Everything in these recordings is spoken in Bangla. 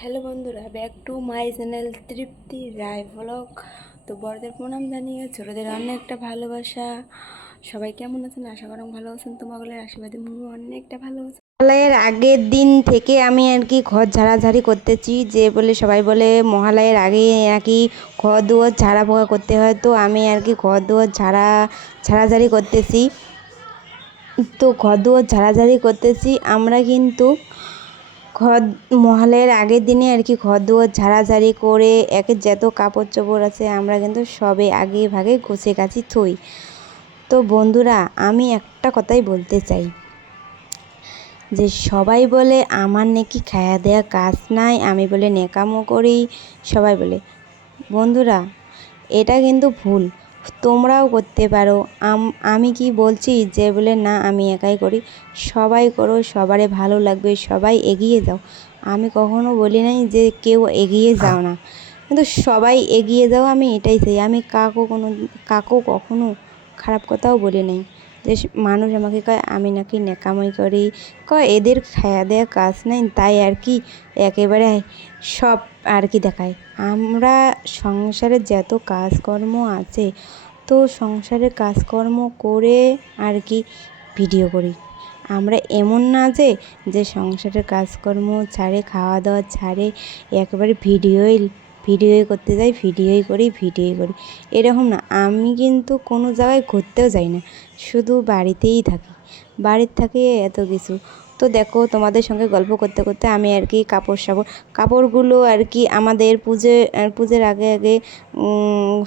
হ্যালো বন্ধুরা, back to my channel Tripti Roy blog. তো বড়দের প্রণাম জানিয়ে ছোটোদের অনেকটা ভালোবাসা। সবাই কেমন আছেন? আশা করেন ভালো আছেন। তোমাগুলোর আশীর্বাদে মু অনেকটা ভালো আছি। মহালয়ের আগের দিন থেকে আমি আর কি ঘর ঝাড়াঝাড়ি করতেছি, যে বলে সবাই বলে মহালয়ের আগে নাকি ঘর দুয়ার ঝাড়া পোকা করতে হয়। তো আমি আর কি ঘর দুয়ার ঝাড়া, ঝাড়াঝাড়ি করতেছি। তো ঘর দুয়ার ঝাড়াঝাড়ি করতেছি। আমরা কিন্তু ঘর মহালয়ের আগের দিনে আর কি ঘর দুয়ার ঝাড়াঝাড়ি করে একের যত কাপড় চোপড় আছে আমরা কিন্তু সবে আগে ভাগে গুছে গাছি থই। তো বন্ধুরা, আমি একটা কথাই বলতে চাই। যে সবাই বলে, আমার নাকি খায়া দেয়া কাজ নাই, আমি বলে নেকামো করি। সবাই বলে, বন্ধুরা, এটা কিন্তু ভুল। তোমরাও করতে পারো। আমি কি বলছি? যে বলে, না, আমি একাই করি। সবাই করো, সবারে ভালো লাগবে, সবাই এগিয়ে যাও। আমি কখনো বলি নাই যে কেউ এগিয়ে যাও না। কিন্তু সবাই এগিয়ে যাও আমি এটাই চাই। আমি কাকু কোনো, কাকু কখনো খারাপ কথাও বলি নাই। যে মানুষ আমাকে কয়, আমি নাকি নেকামই করি। কয়, এদের খায়া দেয়া কাজ নাই, তাই আর কি? একেবারে সব আর কি দেখায়। আমরা সংসারে যত কাজকর্ম আছে, তো সংসারে কাজকর্ম করে আর কি ভিডিও করি। আমরা এমন না যে যে সংসারের কাজকর্ম ছাড়ে খাওয়া দাওয়া ছাড়ে, একেবারে ভিডিওই ভিডিওই করতে যাই, ভিডিওই করি ভিডিওই করি। এরকম না, আমি কিন্তু কোনো জায়গায় ঘুরতেও যাই না, শুধু বাড়িতেই থাকি। বাড়ির থাকি এত কিছু। তো দেখো, তোমাদের সঙ্গে গল্প করতে করতে আমি আর কি কাপড় সাপড় কাপড়গুলো আর কি আমাদের পুজো, পুজোর আগে আগে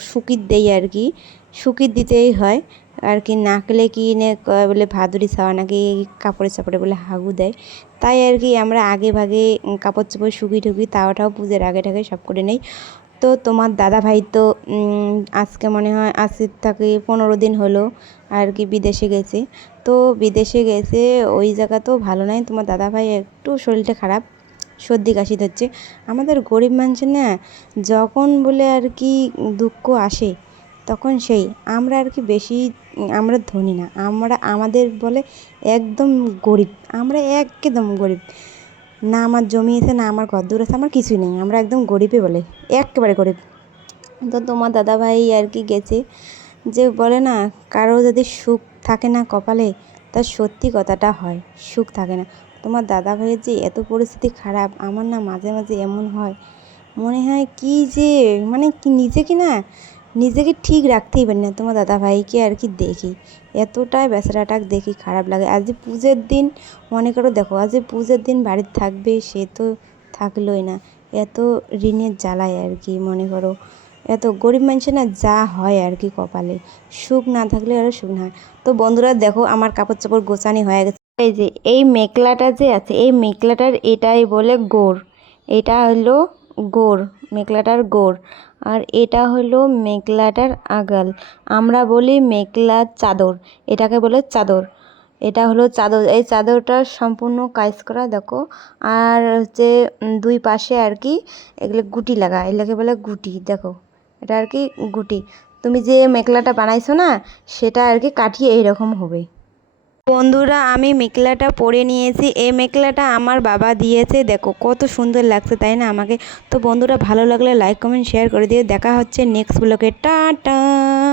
শুকিয়ে দেই আর কি। শুকিয়ে দিতেই হয়। আর কি নাকলে কি নে বলে ভাদুরি ছাওয়া নাকি কাপড়ে চাপড়ে বলে হাগু দেয়। তাই আর কি আমরা আগে ভাগে কাপড় চোপড় শুকিয়ে টুকি তাওয়াটাও পুজোর আগে টাগে সব করে নেই। তো তোমার দাদা ভাই তো আজকে মনে হয় আজকের থেকে পনেরো দিন হলো আর কি বিদেশে গেছে। তো বিদেশে গেছে, ওই জায়গা তো ভালো নয় তোমার দাদা ভাই একটু শরীরটা খারাপ, সর্দি কাশি ধরছে। আমাদের গরিব মানুষের না যখন বলে আর কি দুঃখ আসে তখন সেই, আমরা আর কি বেশি, আমরা ধনী না, আমরা আমাদের বলে একদম গরিব, আমরা একদম গরিব। না আমার জমি আছে, না আমার ঘর দূর আছে, আমার কিছুই নেই, আমরা একদম গরিবে বলে, একেবারে গরিব। তো তোমার দাদাভাই আর কি গেছে, যে বলে না, কারও যদি সুখ থাকে না কপালে তার সত্যি কথাটা হয়, সুখ থাকে না। তোমার দাদা ভাইয়ের যে এত পরিস্থিতি খারাপ, আমার না মাঝে মাঝে এমন হয়, মনে হয় কি যে মানে কি নিজে কি না নিজেকে ঠিক রাখতেই পারি না। তোমার দাদা ভাইকে আর কি দেখি। এতটাই বেচারাটাকে দেখি খারাপ লাগে। আজ পুজোর দিন, মনে করো দেখো, আজ পুজোর দিন বাড়িতে থাকবে, সে তো থাকলোই না। এত ঋণের জ্বালায় আর কি, মনে করো। এত গরিব মানুষের না যা হয় আর কি কপালে। সুখ না থাকলে আরও সুখ না হয়। তো বন্ধুরা দেখো, আমার কাপড় চাপড় গোছানি হয়ে গেছে। এই যে, এই মেখলাটা যে আছে, এই মেখলাটার এটাই বলে গোড় এটা হলো গোড় মেখলাটার গোড়। আর এটা হলো মেখলাটার আগাল। আমরা বলি মেখলার চাদর। এটাকে বলে চাদর। এটা হলো চাদর। এই চাদরটার সম্পূর্ণ কাজ করা, দেখো। আর হচ্ছে দুই পাশে আর কি এগুলো গুটি লাগা। এগুলোকে বলে গুটি, দেখো। এটা আর কি গুটি। তুমি যে মেখলাটা বানাইছো না, সেটা আর কি কাটিয়ে এইরকম হবে। বন্ধুরা, আমি মেখলাটা পরে নিয়েছি। এই মেখলাটা আমার বাবা দিয়েছে। দেখো, কত সুন্দর লাগছে, তাই না আমাকে? তো বন্ধুরা, ভালো লাগলে লাইক কমেন্ট শেয়ার করে দিয়ে দেখা হচ্ছে নেক্সট ব্লগে টাটা!